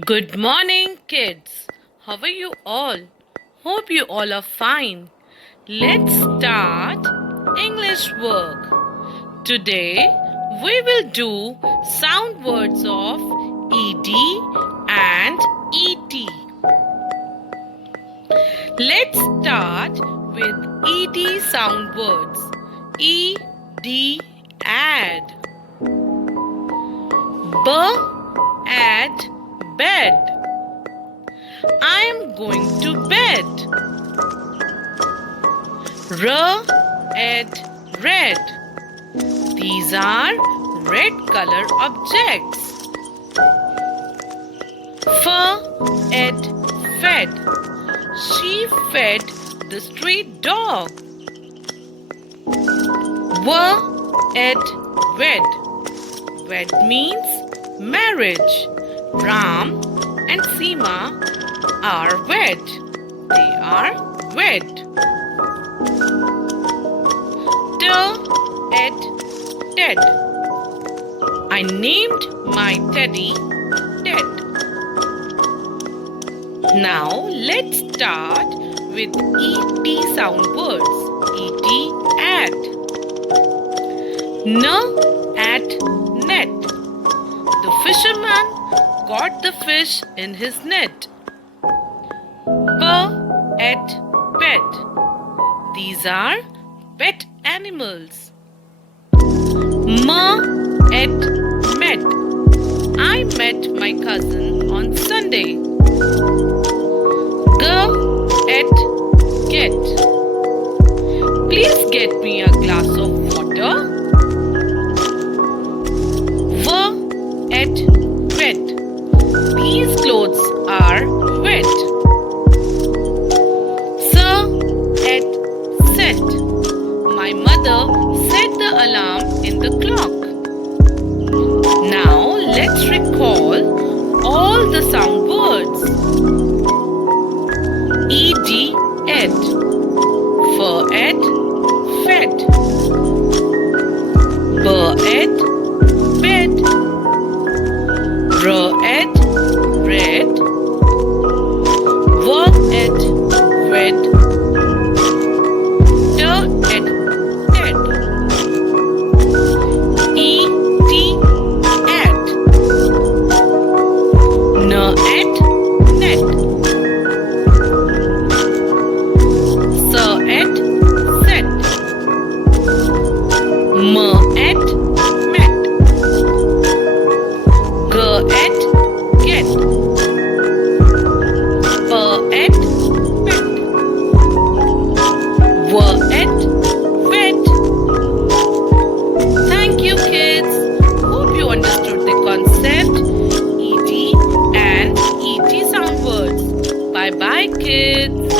Good morning, kids. How are you all? Hope you all are fine. Let's start English work. Today we will do sound words of ed and et. Let's start with ed sound words. Ed, add. B, at bed. I am going to bed. R, at red. These are red color objects. F, at fed. She fed the stray dog. W, at wed. Wed means marriage. Ram and Seema are wed. They are wed. T, at Ted. I named my teddy Ted. Now let's start with et sound words. Et, at. N, at net. The fisherman caught the fish in his net. P, at pet. These are pet animals. M, at met. I met my cousin on Sunday. G, at get. Please get me a glass of water. V, at wet. These clothes are wet. S, at set. My mother set the alarm in the clock. Now let's recall all the sound words. Ed, et. F, at fed. B, at bed. R, at red. W, at wed. T, at ted. E, t, at. N, at net. S, at set. M, at met. G, at get. P, at pet. W, at wet. Thank you, kids. Hope you understood the concept ed and et sound words. Bye bye, kids.